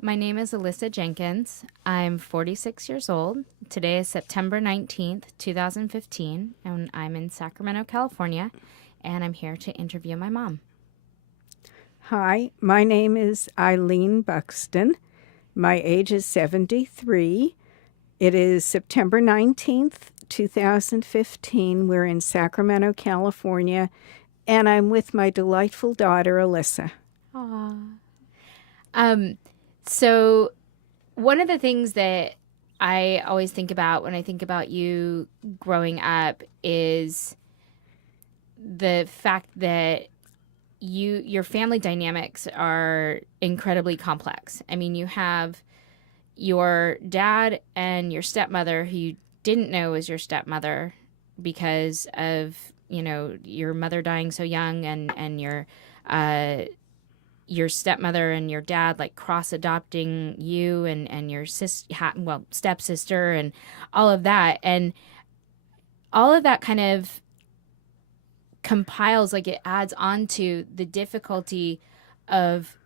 My name is Alyssa Jenkins. I'm 46 years old. Today is September 19th, 2015, and I'm in Sacramento, California, and I'm here to interview my mom. Hi, my name is Eileen Buxton. My age is 73. It is September 19th, 2015. We're in Sacramento, California, and I'm with my delightful daughter, Alyssa. Aww. So one of the things that I always think about when I think about you growing up is the fact that your family dynamics are incredibly complex. I mean, you have your dad and your stepmother who you didn't know was your stepmother because of, your mother dying so young and your stepmother and your dad like cross adopting you and your stepsister and all of that. And all of that kind of compiles, like it adds on to the difficulty of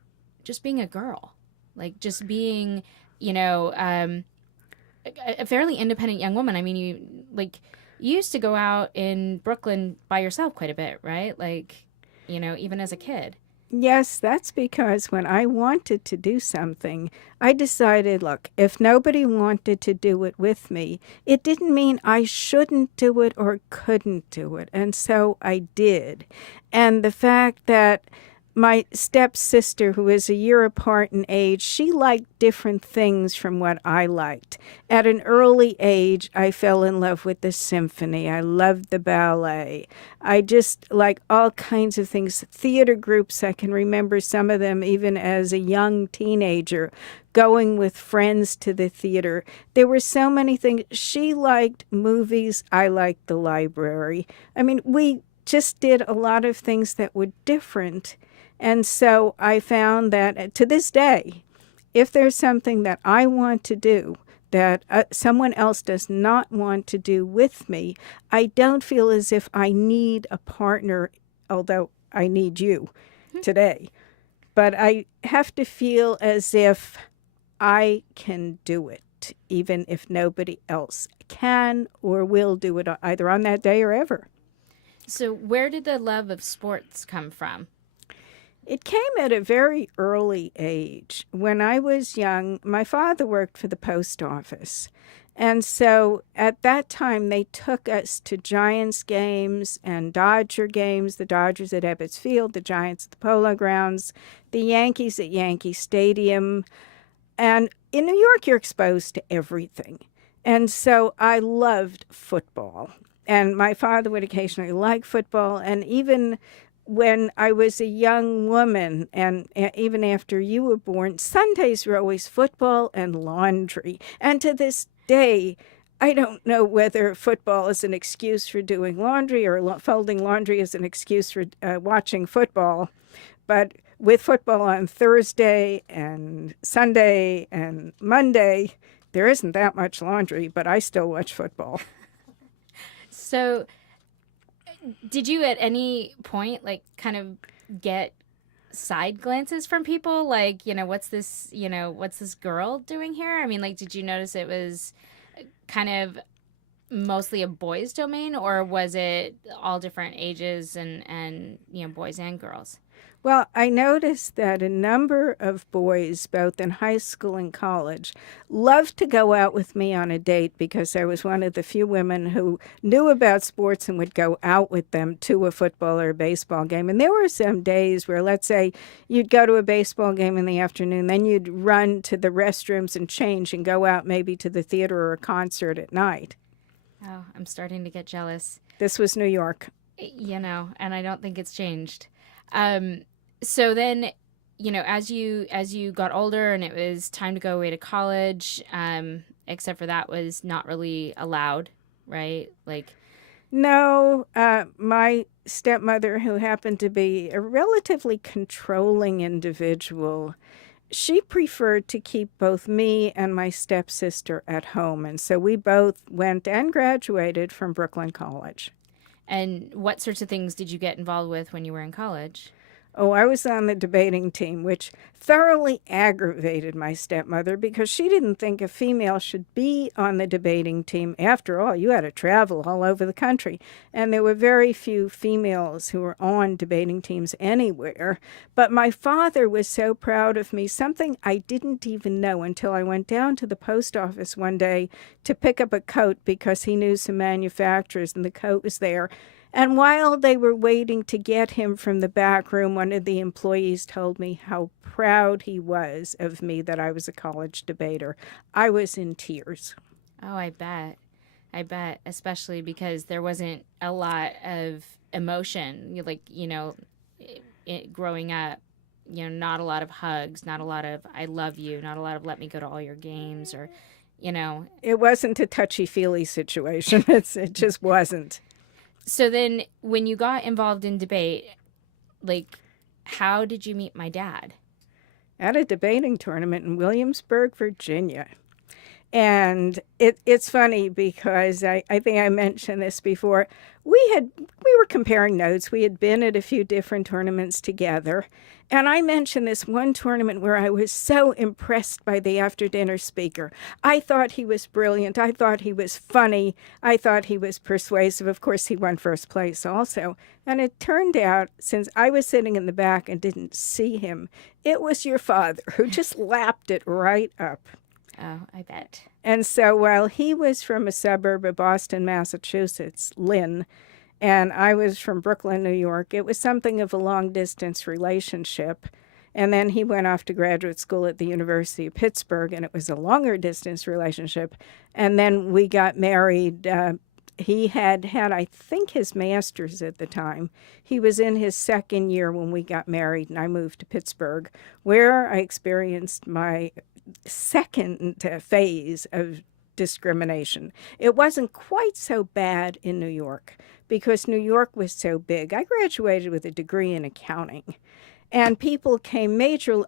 just being a girl, like just being, a fairly independent young woman. I mean, you used to go out in Brooklyn by yourself quite a bit, right? Like, even as a kid. Yes, that's because when I wanted to do something, I decided, look, if nobody wanted to do it with me, it didn't mean I shouldn't do it or couldn't do it. And so I did. And the fact that my stepsister, who is a year apart in age, she liked different things from what I liked. At an early age, I fell in love with the symphony. I loved the ballet. I just like all kinds of things. Theater groups, I can remember some of them even as a young teenager, going with friends to the theater. There were so many things. She liked movies. I liked the library. I mean, we just did a lot of things that were different. And so I found that to this day, if there's something that I want to do that someone else does not want to do with me, I don't feel as if I need a partner, although I need you today. But I have to feel as if I can do it, even if nobody else can or will do it either on that day or ever. So where did the love of sports come from? It came at a very early age. When I was young, my father worked for the post office. And so at that time, they took us to Giants games and Dodger games, the Dodgers at Ebbets Field, the Giants at the Polo Grounds, the Yankees at Yankee Stadium. And in New York, you're exposed to everything. And so I loved football. And my father would occasionally like football. And even when I was a young woman, and even after you were born, Sundays were always football and laundry. And to this day, I don't know whether football is an excuse for doing laundry or folding laundry is an excuse for watching football. But with football on Thursday and Sunday and Monday, there isn't that much laundry, but I still watch football. So did you at any point like kind of get side glances from people like, what's this girl doing here? I mean, like, did you notice it was kind of mostly a boys' domain, or was it all different ages and boys and girls? Well, I noticed that a number of boys, both in high school and college, loved to go out with me on a date because I was one of the few women who knew about sports and would go out with them to a football or a baseball game. And there were some days where, let's say, you'd go to a baseball game in the afternoon, then you'd run to the restrooms and change and go out maybe to the theater or a concert at night. Oh, I'm starting to get jealous. This was New York. And I don't think it's changed. So then, as you got older and it was time to go away to college, except for that was not really allowed, right? Like, no, my stepmother, who happened to be a relatively controlling individual, she preferred to keep both me and my stepsister at home. And so we both went and graduated from Brooklyn College. And what sorts of things did you get involved with when you were in college? Oh, I was on the debating team, which thoroughly aggravated my stepmother because she didn't think a female should be on the debating team. After all, you had to travel all over the country, and there were very few females who were on debating teams anywhere. But my father was so proud of me, something I didn't even know until I went down to the post office one day to pick up a coat because he knew some manufacturers and the coat was there. And while they were waiting to get him from the back room, one of the employees told me how proud he was of me that I was a college debater. I was in tears. Oh, I bet. I bet, especially because there wasn't a lot of emotion, like, growing up, not a lot of hugs, not a lot of I love you, not a lot of let me go to all your games or, you know. It wasn't a touchy-feely situation. It just wasn't. So then when you got involved in debate, like, how did you meet my dad? At a debating tournament in Williamsburg, Virginia. And it's funny because I think I mentioned this before. We were comparing notes. We had been at a few different tournaments together. And I mentioned this one tournament where I was so impressed by the after-dinner speaker. I thought he was brilliant. I thought he was funny. I thought he was persuasive. Of course, he won first place also. And it turned out, since I was sitting in the back and didn't see him, it was your father who just lapped it right up. Oh, I bet. And so while he was from a suburb of Boston, Massachusetts, Lynn, and I was from Brooklyn, New York, it was something of a long-distance relationship. And then he went off to graduate school at the University of Pittsburgh, and it was a longer-distance relationship. And then we got married. He had, I think, his master's at the time. He was in his second year when we got married, and I moved to Pittsburgh, where I experienced my second phase of discrimination. It wasn't quite so bad in New York because New York was so big. I graduated with a degree in accounting, and people came, major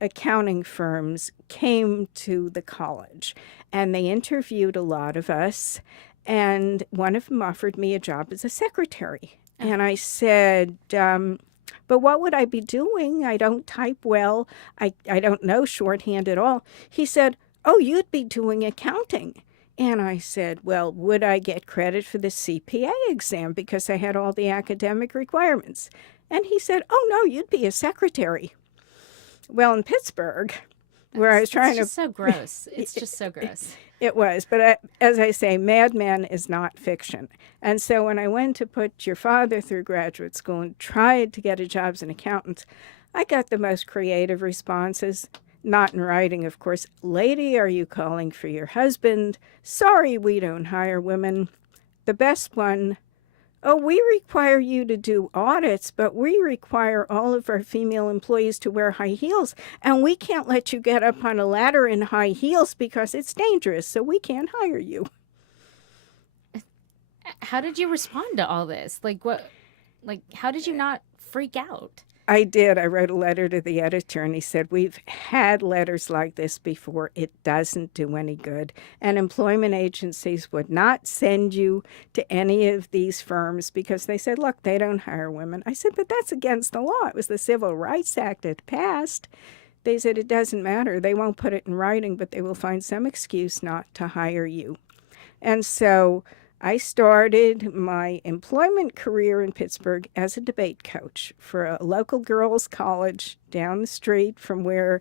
accounting firms came to the college, and they interviewed a lot of us, and one of them offered me a job as a secretary. And I said, but what would I be doing? I don't type well. I don't know shorthand at all. He said, oh, you'd be doing accounting. And I said, well, would I get credit for the CPA exam because I had all the academic requirements? And he said, oh, no, you'd be a secretary. Well, in Pittsburgh, where I was trying to... It's just so gross. It's just so gross. It was. But as I say, Mad Men is not fiction. And so when I went to put your father through graduate school and tried to get a job as an accountant, I got the most creative responses. Not in writing, of course. Lady, are you calling for your husband? Sorry, we don't hire women. The best one, oh, we require you to do audits, but we require all of our female employees to wear high heels, and we can't let you get up on a ladder in high heels because it's dangerous, so we can't hire you. How did you respond to all this? How did you not freak out? I did. I wrote a letter to the editor, and he said, we've had letters like this before. It doesn't do any good. And employment agencies would not send you to any of these firms because they said, look, they don't hire women. I said, but that's against the law. It was the Civil Rights Act that passed. They said, it doesn't matter. They won't put it in writing, but they will find some excuse not to hire you. And so I started my employment career in Pittsburgh as a debate coach for a local girls' college down the street from where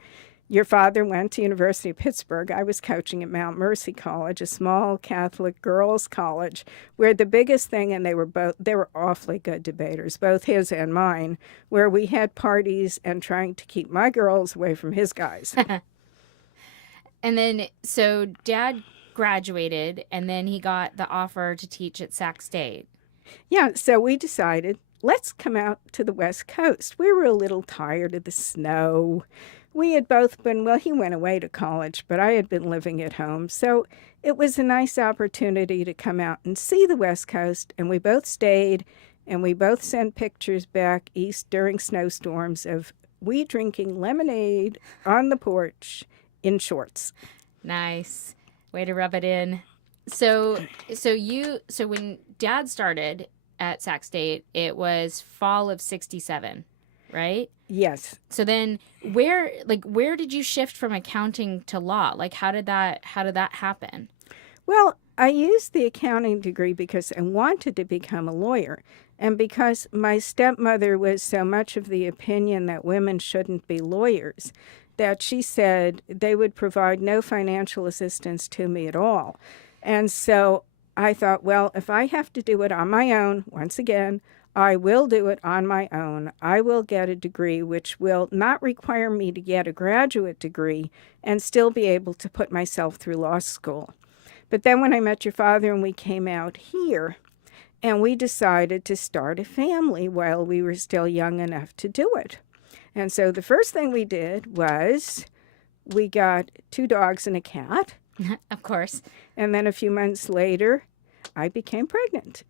your father went to University of Pittsburgh. I was coaching at Mount Mercy College, a small Catholic girls' college, where the biggest thing, and they were awfully good debaters, both his and mine, where we had parties and trying to keep my girls away from his guys. And then, so Dad graduated, and then he got the offer to teach at Sac State. Yeah, so we decided, let's come out to the West Coast. We were a little tired of the snow. We had both been, well, he went away to college, but I had been living at home. So it was a nice opportunity to come out and see the West Coast, and we both stayed, and we both sent pictures back east during snowstorms of we drinking lemonade on the porch in shorts. Nice. Way to rub it in. So when Dad started at Sac State, it was fall of '67. right? Yes. So then where did you shift from accounting to law? Like how did that happen? Well, I used the accounting degree because I wanted to become a lawyer. And because my stepmother was so much of the opinion that women shouldn't be lawyers, that she said they would provide no financial assistance to me at all. And so I thought, well, if I have to do it on my own, once again, I will do it on my own. I will get a degree which will not require me to get a graduate degree and still be able to put myself through law school. But then when I met your father and we came out here, and we decided to start a family while we were still young enough to do it. And so the first thing we did was we got 2 dogs and a cat. Of course. And then a few months later, I became pregnant.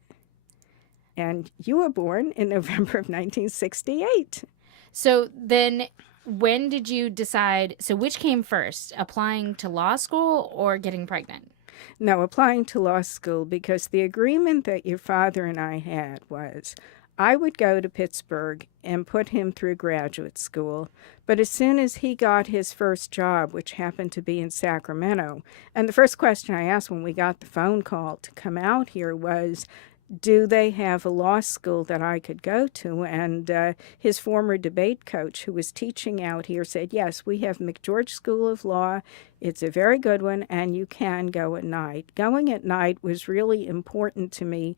And you were born in November of 1968. So then when did you decide, so which came first, applying to law school or getting pregnant? No, applying to law school, because the agreement that your father and I had was I would go to Pittsburgh and put him through graduate school, but as soon as he got his first job, which happened to be in Sacramento, and the first question I asked when we got the phone call to come out here was, do they have a law school that I could go to? And his former debate coach, who was teaching out here, said, yes, we have McGeorge School of Law. It's a very good one, and you can go at night. Going at night was really important to me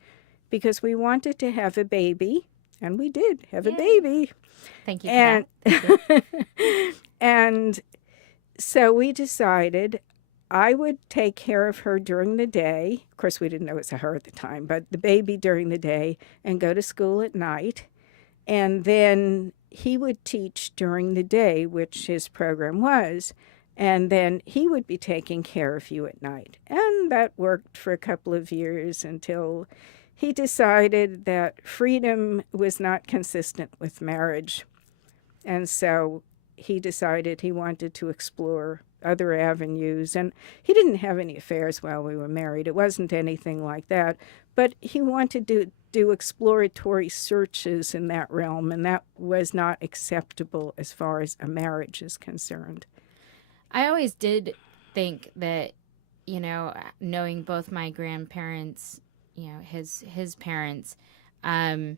because we wanted to have a baby, and we did have a baby. Thank you for that. And so we decided I would take care of her during the day. Of course, we didn't know it was a her at the time, but the baby during the day, and go to school at night. And then he would teach during the day, which his program was, and then he would be taking care of you at night. And that worked for a couple of years until he decided that freedom was not consistent with marriage. And so he decided he wanted to explore other avenues. And he didn't have any affairs while we were married. It wasn't anything like that. But he wanted to do exploratory searches in that realm, and that was not acceptable as far as a marriage is concerned. I always did think that, you know, knowing both my grandparents, you know, his parents, you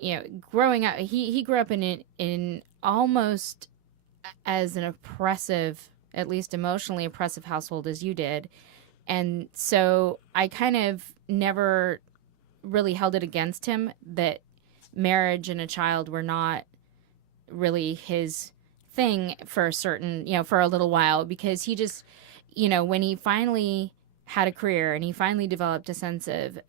know, growing up, he grew up in almost as an oppressive, at least emotionally oppressive household as you did. And so I kind of never really held it against him that marriage and a child were not really his thing for a certain, you know, for a little while, because he just, you know, when he finally had a career and he finally developed a sense of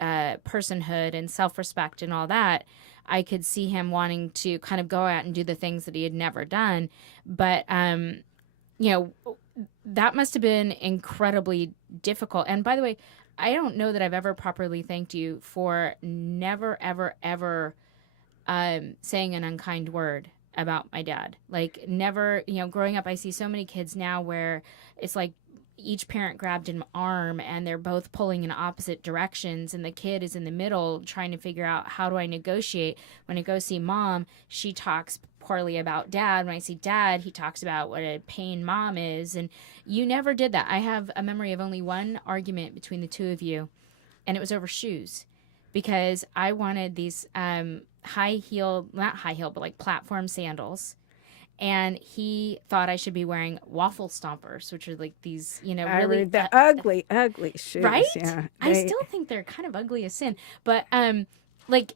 personhood and self-respect and all that, I could see him wanting to kind of go out and do the things that he had never done. But, you know, that must have been incredibly difficult. And by the way, I don't know that I've ever properly thanked you for never, ever, ever saying an unkind word about my dad. Like, never, you know, growing up, I see so many kids now where it's like each parent grabbed an arm and they're both pulling in opposite directions, and the kid is in the middle trying to figure out, how do I negotiate? When I go see mom, she talks poorly about dad. When I see dad, he talks about what a pain mom is. And you never did that. I have a memory of only one argument between the two of you, and it was over shoes, because I wanted these high heel, not high heel, but like platform sandals. And he thought I should be wearing waffle stompers, which are like these, you know, really the ugly shoes. Right? Yeah, I still think they're kind of ugly as sin. But like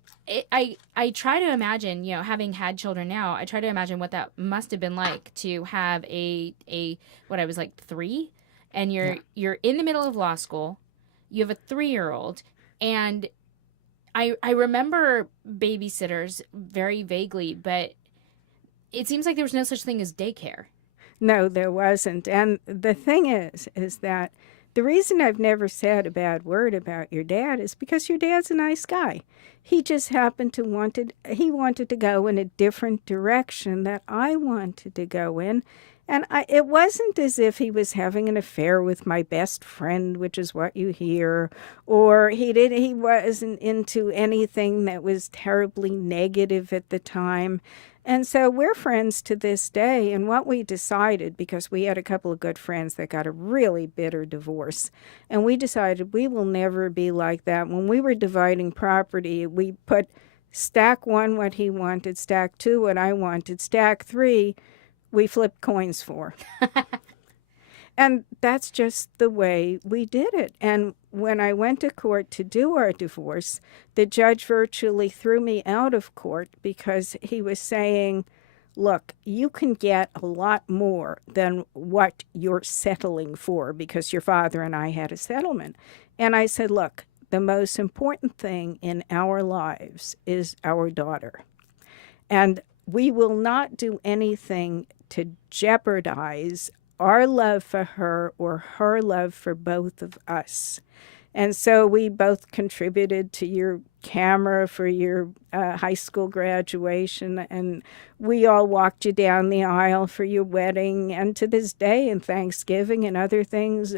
I try to imagine, you know, having had children now, I try to imagine what that must have been like to have a what I was like 3, and you're in the middle of law school, you have a 3-year-old, and I remember babysitters very vaguely, but it seems like there was no such thing as daycare. No, there wasn't. And the thing is that the reason I've never said a bad word about your dad is because your dad's a nice guy. He just happened to wanted to go in a different direction that I wanted to go in. And it wasn't as if he was having an affair with my best friend, which is what you hear, or he wasn't into anything that was terribly negative at the time. And so we're friends to this day. And what we decided, because we had a couple of good friends that got a really bitter divorce, and we decided we will never be like that. When we were dividing property, we put stack one what he wanted, stack two what I wanted, stack three we flipped coins for. And that's just the way we did it. And when I went to court to do our divorce, the judge virtually threw me out of court because he was saying, look, you can get a lot more than what you're settling for because your father and I had a settlement. And I said, look, the most important thing in our lives is our daughter. And we will not do anything to jeopardize our love for her or her love for both of us. And so we both contributed to your camera for your high school graduation, and we all walked you down the aisle for your wedding. And to this day, and Thanksgiving and other things,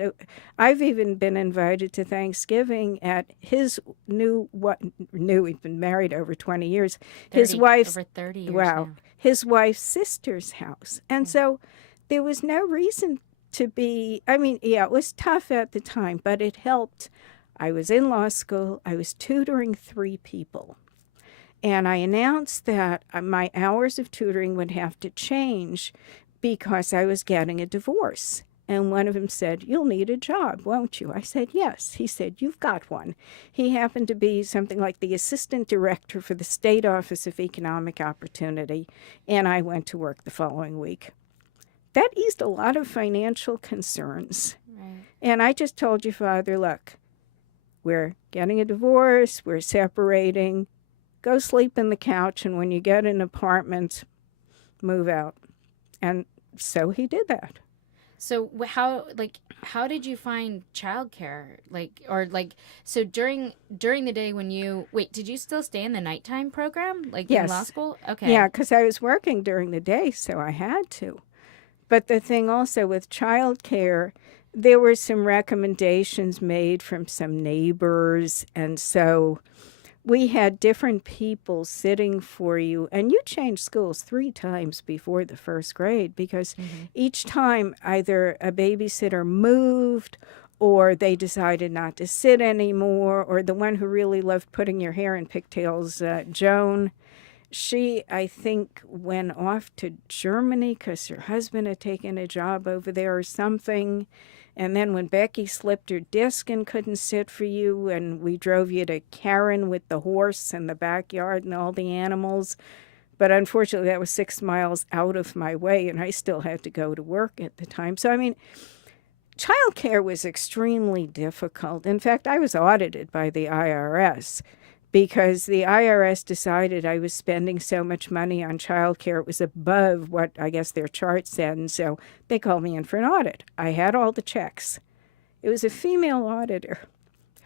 I've even been invited to Thanksgiving at his he'd been married over 20 years. 30, his wife's over 30 years wow, now. his wife's sister's house. And so there was no reason to be, I mean, yeah, it was tough at the time, but it helped. I was in law school. I was tutoring 3 people. And I announced that my hours of tutoring would have to change because I was getting a divorce. And one of them said, you'll need a job, won't you? I said, yes. He said, you've got one. He happened to be something like the assistant director for the State Office of Economic Opportunity. And I went to work the following week. That eased a lot of financial concerns. Right. And I just told your father, look, we're getting a divorce, we're separating, go sleep in the couch, and when you get an apartment, move out. And so he did that. So how did you find childcare? So during the day when did you still stay in the nighttime program, like Yes. in law school? Okay. Yeah, because I was working during the day, so I had to. But the thing also with childcare, there were some recommendations made from some neighbors, and so we had different people sitting for you, and you changed schools 3 times before the first grade because each time either a babysitter moved or they decided not to sit anymore, or the one who really loved putting your hair in pigtails, Joan, she, I think, went off to Germany because her husband had taken a job over there or something. And then when Becky slipped her disc and couldn't sit for you, and we drove you to Karen with the horse and the backyard and all the animals. But unfortunately, that was 6 miles out of my way, and I still had to go to work at the time. So, I mean, childcare was extremely difficult. In fact, I was audited by the IRS because the IRS decided I was spending so much money on childcare. It was above what I guess their chart said, and so they called me in for an audit. I had all the checks. It was a female auditor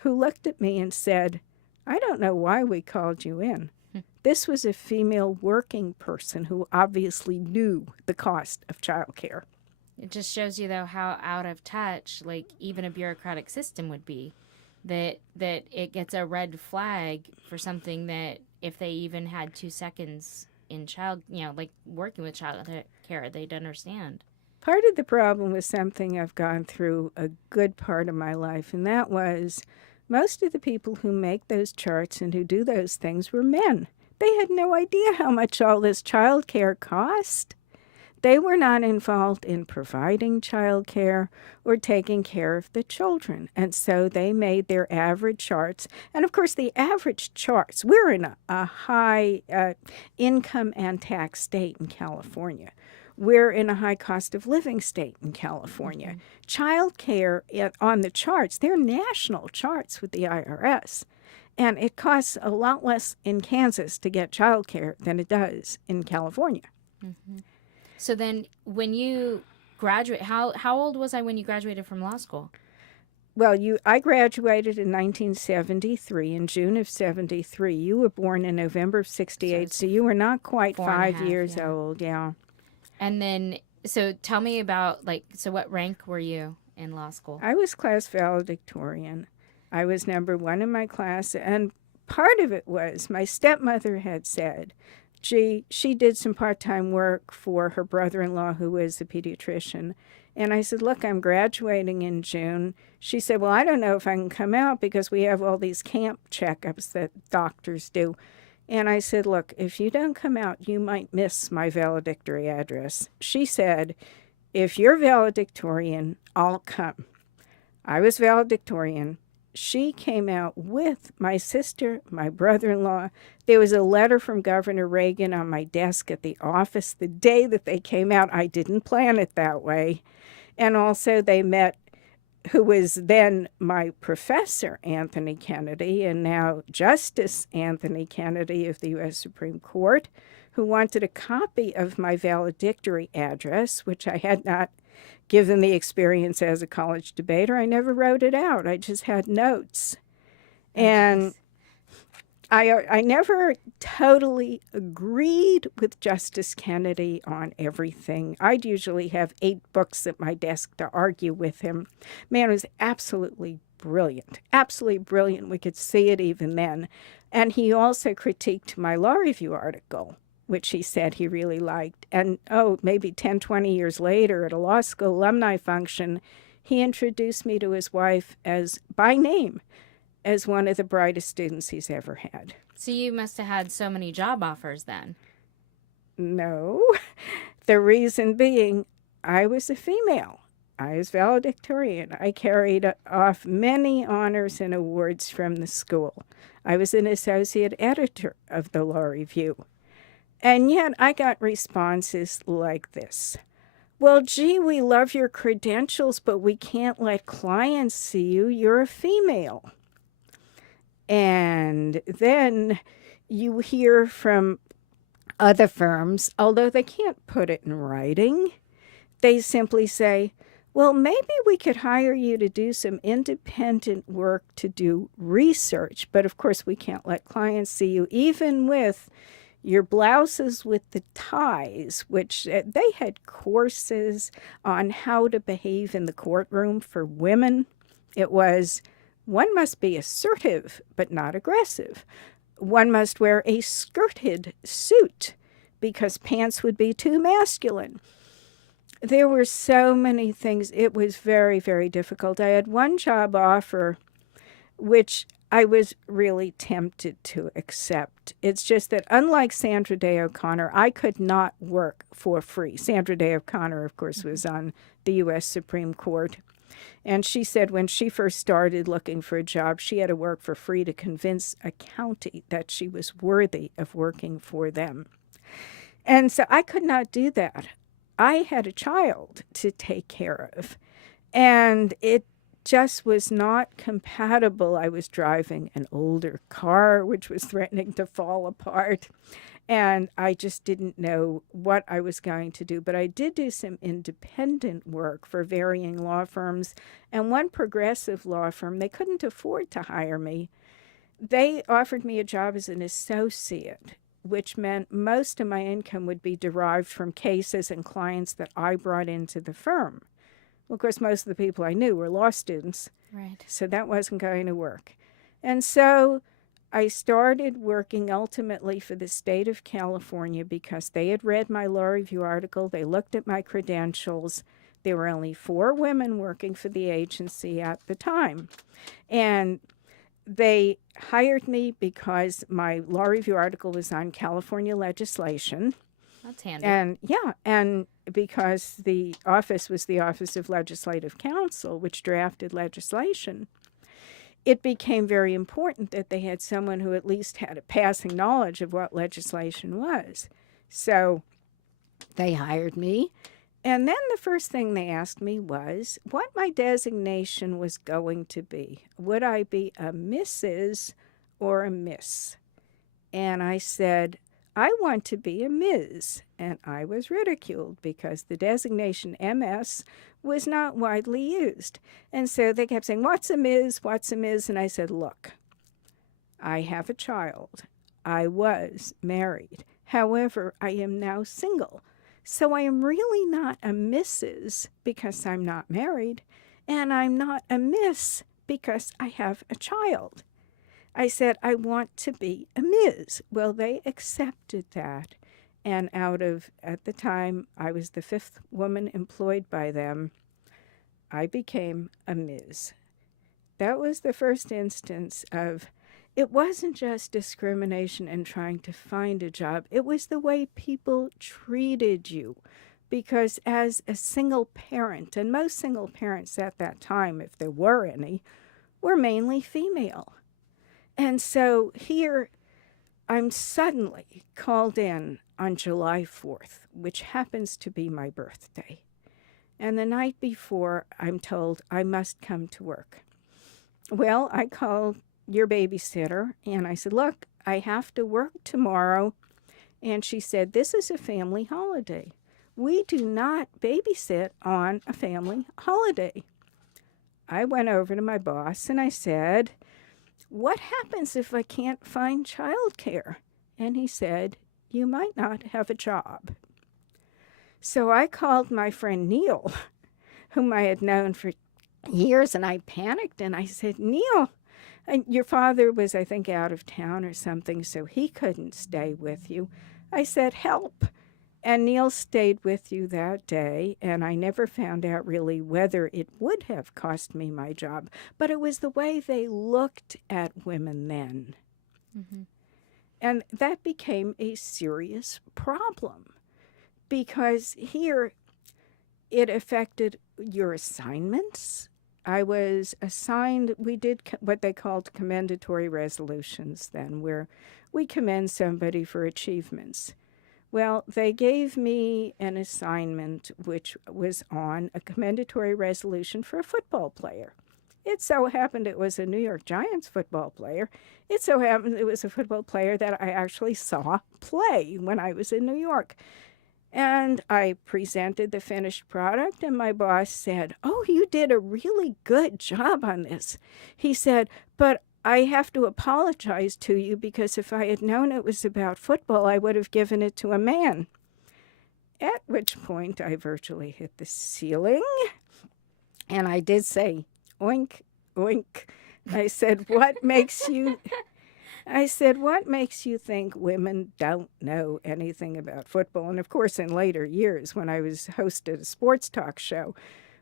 who looked at me and said, I don't know why we called you in. This was a female working person who obviously knew the cost of childcare. It just shows you, though, how out of touch, like, even a bureaucratic system would be. That it gets a red flag for something that if they even had 2 seconds in working with child care, they'd understand. Part of the problem was something I've gone through a good part of my life, and that was most of the people who make those charts and who do those things were men. They had no idea how much all this child care cost. They were not involved in providing child care or taking care of the children. And so they made their average charts. And of course, the average charts, we're in a high income and tax state in California. We're in a high cost of living state in California. Child care on the charts, they're national charts with the IRS. And it costs a lot less in Kansas to get child care than it does in California. Mm-hmm. So then when you graduate, how old was I when you graduated from law school? Well, I graduated in 1973, in June of 73. You were born in November of 68, so you were not quite 5 years old, yeah. And then So tell me about, like, so what rank were you in law school? I was class valedictorian. I was number one in my class, and part of it was my stepmother had said, gee, she did some part-time work for her brother-in-law who was a pediatrician. And I said, look, I'm graduating in June. She said, well, I don't know if I can come out because we have all these camp checkups that doctors do. And I said, look, if you don't come out, you might miss my valedictory address. She said, if you're valedictorian, I'll come. I was valedictorian. She came out with my sister, my brother-in-law. There was a letter from Governor Reagan on my desk at the office the day that they came out. I didn't plan it that way. And also they met who was then my professor, Anthony Kennedy, and now Justice Anthony Kennedy of the U.S. Supreme Court, who wanted a copy of my valedictory address, which I had not given the experience as a college debater. I never wrote it out. I just had notes. And I never totally agreed with Justice Kennedy on everything. I'd usually have 8 books at my desk to argue with him. Man was absolutely brilliant, absolutely brilliant. We could see it even then. And he also critiqued my law review article, which he said he really liked. And, maybe 10, 20 years later at a law school alumni function, he introduced me to his wife as, by name, as one of the brightest students he's ever had. So you must have had so many job offers then. No. The reason being, I was a female. I was valedictorian. I carried off many honors and awards from the school. I was an associate editor of the Law Review. And yet I got responses like this. Well, gee, we love your credentials, but we can't let clients see you. You're a female. And then you hear from other firms, although they can't put it in writing, they simply say, well, maybe we could hire you to do some independent work to do research. But of course, we can't let clients see you, even with your blouses with the ties, which they had courses on how to behave in the courtroom for women. It was, one must be assertive but not aggressive. One must wear a skirted suit because pants would be too masculine. There were so many things. It was very, very difficult. I had one job offer, which I was really tempted to accept. It's just that unlike Sandra Day O'Connor, I could not work for free. Sandra Day O'Connor, of course, was on the U.S. Supreme Court. And she said when she first started looking for a job, she had to work for free to convince a county that she was worthy of working for them. And so I could not do that. I had a child to take care of. And it just was not compatible. I was driving an older car, which was threatening to fall apart. And I just didn't know what I was going to do. But I did do some independent work for varying law firms. And one progressive law firm, they couldn't afford to hire me. They offered me a job as an associate, which meant most of my income would be derived from cases and clients that I brought into the firm. Well, of course, most of the people I knew were law students. Right. So that wasn't going to work. And so I started working ultimately for the state of California because they had read my law review article. They looked at my credentials. There were only 4 women working for the agency at the time. And they hired me because my law review article was on California legislation. That's handy. And because the office was the Office of Legislative Counsel, which drafted legislation, it became very important that they had someone who at least had a passing knowledge of what legislation was. So they hired me. And then the first thing they asked me was what my designation was going to be. Would I be a Mrs. or a Miss? And I said, I want to be a Ms. And I was ridiculed because the designation MS was not widely used. And so they kept saying, what's a Ms.? What's a Ms.? And I said, look, I have a child. I was married. However, I am now single. So I am really not a Mrs. because I'm not married, and I'm not a Miss because I have a child. I said, I want to be a Ms. Well, they accepted that. And at the time, I was the 5th woman employed by them. I became a Ms. That was the first instance of, it wasn't just discrimination in trying to find a job. It was the way people treated you. Because as a single parent, and most single parents at that time, if there were any, were mainly female. And so here I'm suddenly called in on July 4th, which happens to be my birthday. And the night before, I'm told I must come to work. Well, I called your babysitter and I said, look, I have to work tomorrow. And she said, this is a family holiday. We do not babysit on a family holiday. I went over to my boss and I said, what happens if I can't find childcare? And he said, you might not have a job. So I called my friend Neil, whom I had known for years, and I panicked and I said, Neil, your father was, I think, out of town or something, so he couldn't stay with you. I said, help. And Neil stayed with you that day, and I never found out really whether it would have cost me my job, but it was the way they looked at women then. Mm-hmm. And that became a serious problem because here it affected your assignments. I was assigned, we did what they called commendatory resolutions then, where we commend somebody for achievements. Well, they gave me an assignment which was on a commendatory resolution for a football player. It so happened it was a New York Giants football player. It so happened it was a football player that I actually saw play when I was in New York. And I presented the finished product, and my boss said, oh, you did a really good job on this. He said, but I have to apologize to you because if I had known it was about football, I would have given it to a man. At which point I virtually hit the ceiling. And I did say, oink, oink. I said, what makes you think women don't know anything about football? And of course, in later years, when I was hosted a sports talk show,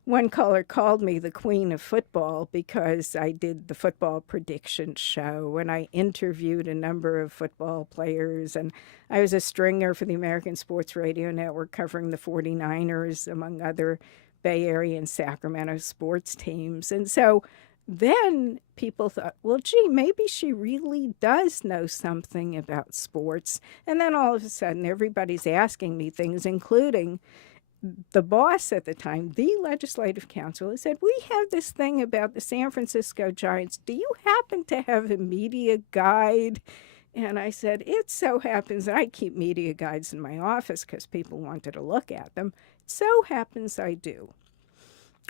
one caller called me the queen of football because I did the football prediction show and I interviewed a number of football players. And I was a stringer for the American Sports Radio Network covering the 49ers, among other Bay Area and Sacramento sports teams. And so then people thought, well, gee, maybe she really does know something about sports. And then all of a sudden, everybody's asking me things, including the boss at the time, the legislative counsel, said, we have this thing about the San Francisco Giants. Do you happen to have a media guide? And I said, it so happens that I keep media guides in my office because people wanted to look at them. It so happens I do.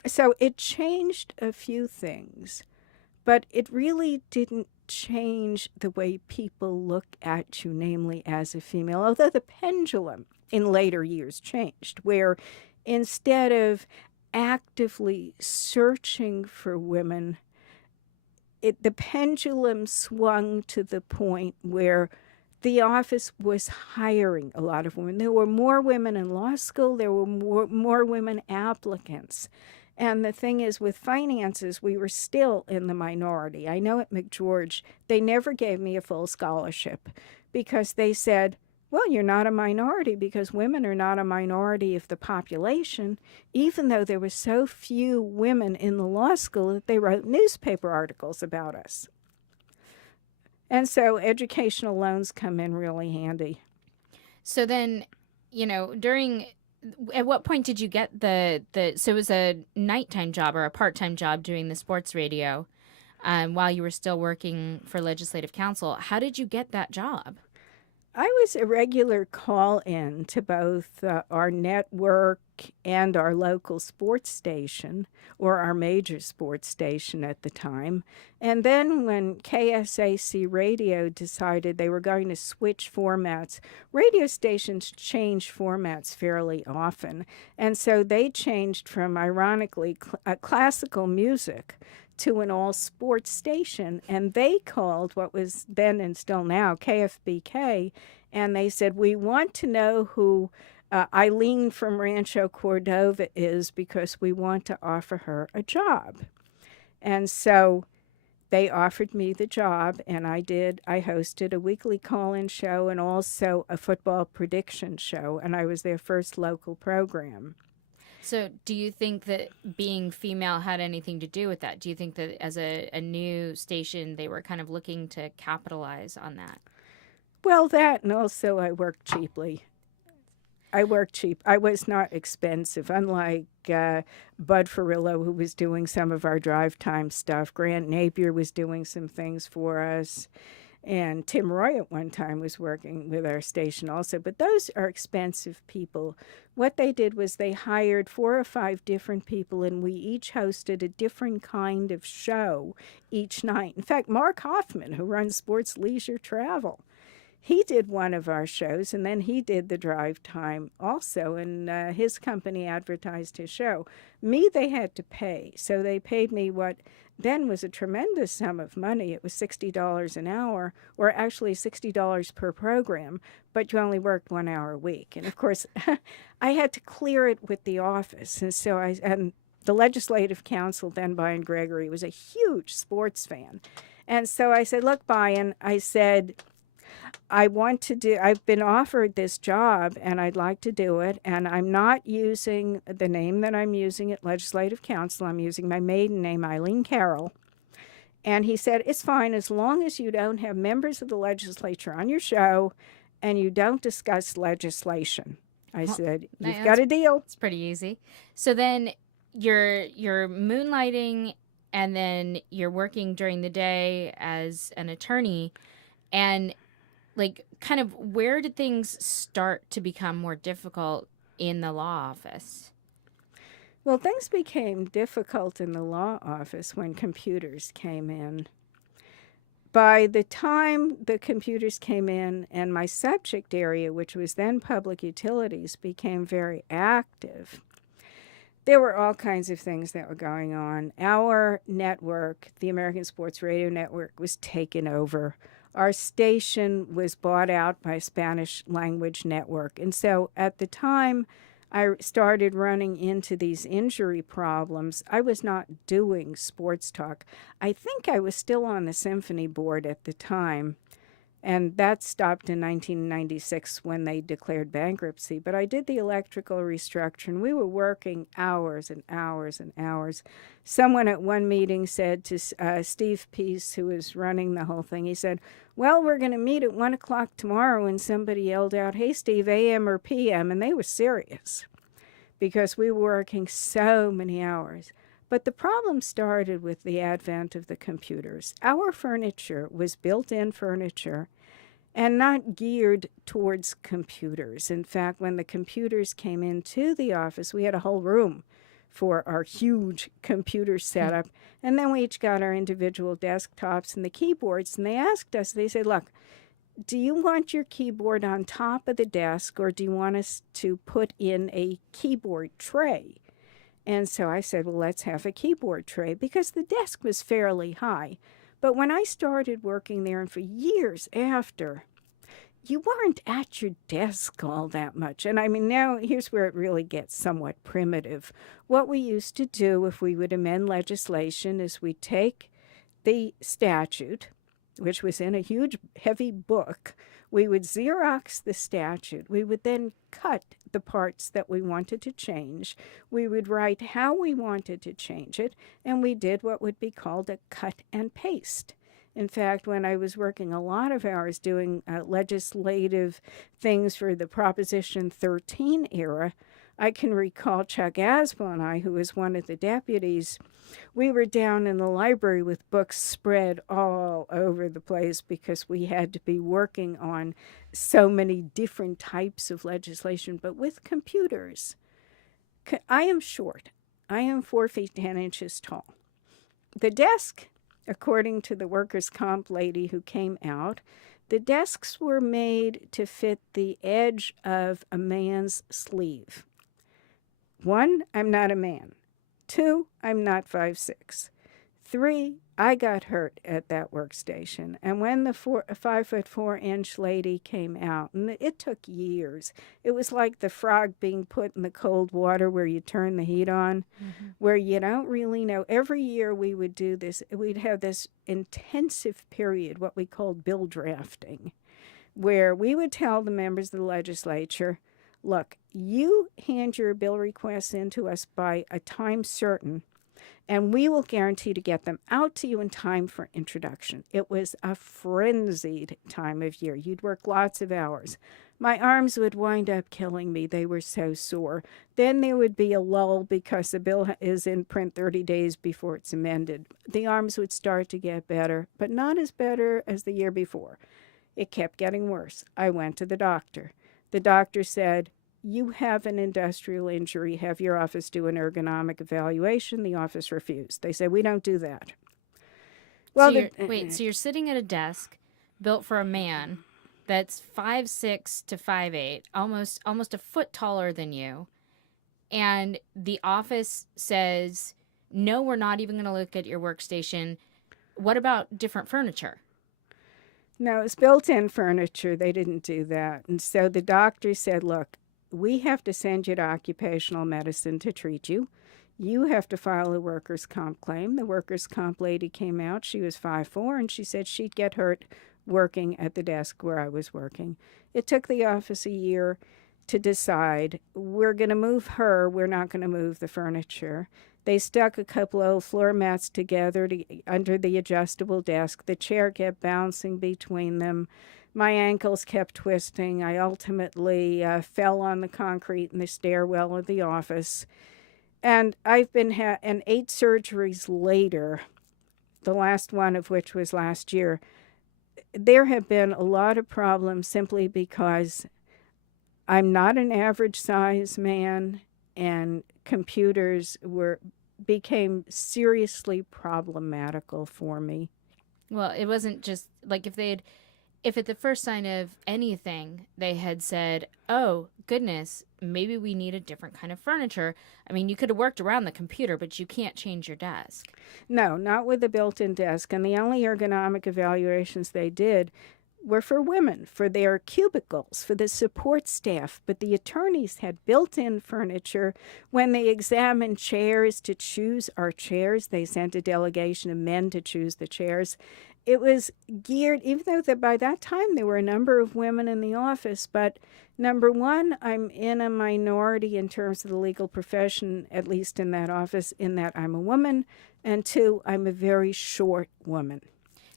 So it changed a few things, but it really didn't change the way people look at you, namely as a female, although the pendulum in later years changed, where instead of actively searching for women, the pendulum swung to the point where the office was hiring a lot of women. There were more women in law school. There were more women applicants. And the thing is, with finances, we were still in the minority. I know at McGeorge, they never gave me a full scholarship because they said, well, you're not a minority because women are not a minority of the population, even though there were so few women in the law school that they wrote newspaper articles about us. And so educational loans come in really handy. So then, at what point did you get so it was a nighttime job or a part-time job doing the sports radio while you were still working for legislative council. How did you get that job? I was a regular call-in to both our network and our local sports station, or our major sports station at the time. And then when KSAC Radio decided they were going to switch formats, radio stations change formats fairly often. And so they changed from, ironically, classical music to an all sports station, and they called what was then and still now KFBK, and they said, we want to know who Eileen from Rancho Cordova is because we want to offer her a job. And so they offered me the job, and I did. I hosted a weekly call-in show and also a football prediction show, and I was their first local program. So do you think that being female had anything to do with that? Do you think that as a new station, they were kind of looking to capitalize on that? Well, that, and also I worked cheaply. I worked cheap. I was not expensive, unlike Bud Ferrillo, who was doing some of our drive time stuff. Grant Napier was doing some things for us. And Tim Roy at one time was working with our station also. But those are expensive people. What they did was they hired 4 or 5 different people, and we each hosted a different kind of show each night. In fact, Mark Hoffman, who runs Sports Leisure Travel, he did one of our shows, and then he did the drive time also, and his company advertised his show. Me, they had to pay. So they paid me what then was a tremendous sum of money. It was $60 an hour, or actually $60 per program, but you only worked 1 hour a week. And of course, I had to clear it with the office. And so and the Legislative Council, then Brian Gregory, was a huge sports fan. And so I said, look, Brian, I said, I've been offered this job and I'd like to do it. And I'm not using the name that I'm using at Legislative Council. I'm using my maiden name, Eileen Carroll. And he said, it's fine as long as you don't have members of the legislature on your show and you don't discuss legislation. I said, you've got a deal. It's pretty easy. So then you're moonlighting and then you're working during the day as an attorney. And like, kind of, where did things start to become more difficult in the law office? Well, things became difficult in the law office when computers came in. By the time the computers came in and my subject area, which was then public utilities, became very active, there were all kinds of things that were going on. Our network, the American Sports Radio Network, was taken over. Our station was bought out by a Spanish language network. And so at the time I started running into these injury problems, I was not doing sports talk. I think I was still on the symphony board at the time. And that stopped in 1996 when they declared bankruptcy. But I did the electrical restructure, and we were working hours and hours and hours. Someone at one meeting said to Steve Peace, who was running the whole thing, he said, well, we're going to meet at 1 o'clock tomorrow. And somebody yelled out, hey, Steve, AM or PM? And they were serious because we were working so many hours. But the problem started with the advent of the computers. Our furniture was built-in furniture and not geared towards computers. In fact, when the computers came into the office, we had a whole room for our huge computer setup. And then we each got our individual desktops and the keyboards. And they asked us, they said, look, do you want your keyboard on top of the desk, or do you want us to put in a keyboard tray? And so I said, well, let's have a keyboard tray, because the desk was fairly high. But when I started working there, and for years after, you weren't at your desk all that much. And I mean, now here's where it really gets somewhat primitive. What we used to do if we would amend legislation is we'd take the statute, which was in a huge, heavy book. We would Xerox the statute. We would then cut the parts that we wanted to change. We would write how we wanted to change it, and we did what would be called a cut and paste. In fact, when I was working a lot of hours doing legislative things for the Proposition 13 era, I can recall Chuck Asbel and I, who was one of the deputies, we were down in the library with books spread all over the place because we had to be working on so many different types of legislation. But with computers, I am short. I am 4 feet 10 inches tall. The desk, according to the workers' comp lady who came out, the desks were made to fit the edge of a man's sleeve. 1, I'm not a man. 2, I'm not 5'6". 3, I got hurt at that workstation. And when the 5'4" lady came out, and it took years, it was like the frog being put in the cold water where you turn the heat on, where you don't really know. Every year we would do this, we'd have this intensive period, what we called bill drafting, where we would tell the members of the legislature, look, you hand your bill requests in to us by a time certain, and we will guarantee to get them out to you in time for introduction. It was a frenzied time of year. You'd work lots of hours. My arms would wind up killing me. They were so sore. Then there would be a lull because the bill is in print 30 days before it's amended. The arms would start to get better, but not as better as the year before. It kept getting worse. I went to the doctor. The doctor said, you have an industrial injury, have your office do an ergonomic evaluation. The office refused. They said, we don't do that. Well, so you're sitting at a desk built for a man that's 5'6" to 5'8", almost a foot taller than you, and the office says, no, we're not even going to look at your workstation. What about different furniture? No, it's built-in furniture. They didn't do that. And so the doctor said, look, we have to send you to occupational medicine to treat you. You have to file a workers' comp claim. The workers' comp lady came out. She was 5'4", and she said she'd get hurt working at the desk where I was working. It took the office a year to decide, we're going to move her. We're not going to move the furniture. They stuck a couple of floor mats together under the adjustable desk. The chair kept bouncing between them. My ankles kept twisting. I ultimately fell on the concrete in the stairwell of the office. And I've been and 8 surgeries later, the last one of which was last year, there have been a lot of problems simply because I'm not an average size man, and computers became seriously problematical for me. Well, it wasn't just like if at the first sign of anything they had said, oh, goodness, maybe we need a different kind of furniture. I mean, you could have worked around the computer, but you can't change your desk. No, not with a built-in desk. And the only ergonomic evaluations they did were for women, for their cubicles, for the support staff. But the attorneys had built-in furniture. When they examined chairs to choose our chairs, they sent a delegation of men to choose the chairs. It was geared, even though by that time there were a number of women in the office, but number one, I'm in a minority in terms of the legal profession, at least in that office, in that I'm a woman, and 2, I'm a very short woman.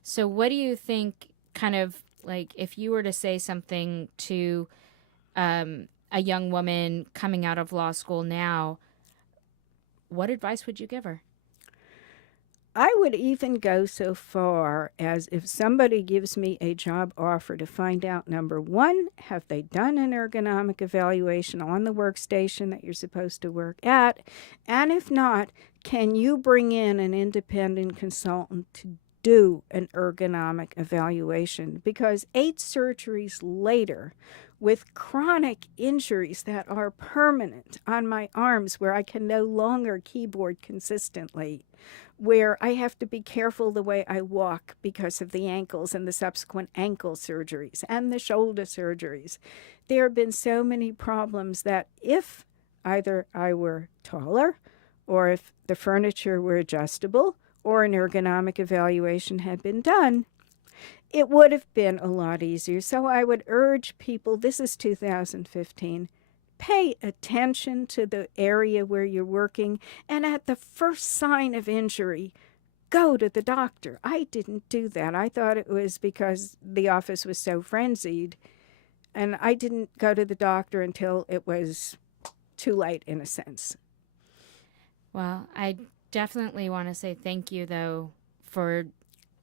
So what do you think, kind of like, if you were to say something to a young woman coming out of law school now, what advice would you give her? I would even go so far as, if somebody gives me a job offer, to find out, number one, have they done an ergonomic evaluation on the workstation that you're supposed to work at? And if not, can you bring in an independent consultant to do an ergonomic evaluation? Because 8 surgeries later, with chronic injuries that are permanent on my arms, where I can no longer keyboard consistently, where I have to be careful the way I walk because of the ankles and the subsequent ankle surgeries and the shoulder surgeries. There have been so many problems that if either I were taller, or if the furniture were adjustable, or an ergonomic evaluation had been done, it would have been a lot easier. So I would urge people, this is 2015, pay attention to the area where you're working, and at the first sign of injury, go to the doctor. I didn't do that. I thought it was because the office was so frenzied, and I didn't go to the doctor until it was too late in a sense. Well, I definitely want to say thank you, though, for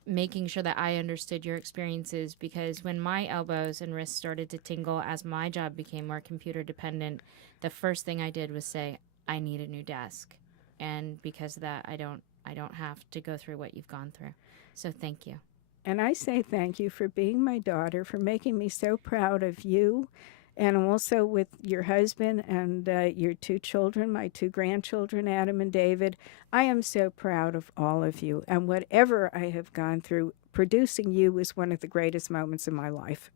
making sure that I understood your experiences, because when my elbows and wrists started to tingle as my job became more computer dependent, the first thing I did was say, I need a new desk. And because of that, I don't have to go through what you've gone through. So thank you. And I say thank you for being my daughter, for making me so proud of you, and also with your husband and your two children, my two grandchildren, Adam and David. I am so proud of all of you. And whatever I have gone through, producing you was one of the greatest moments in my life.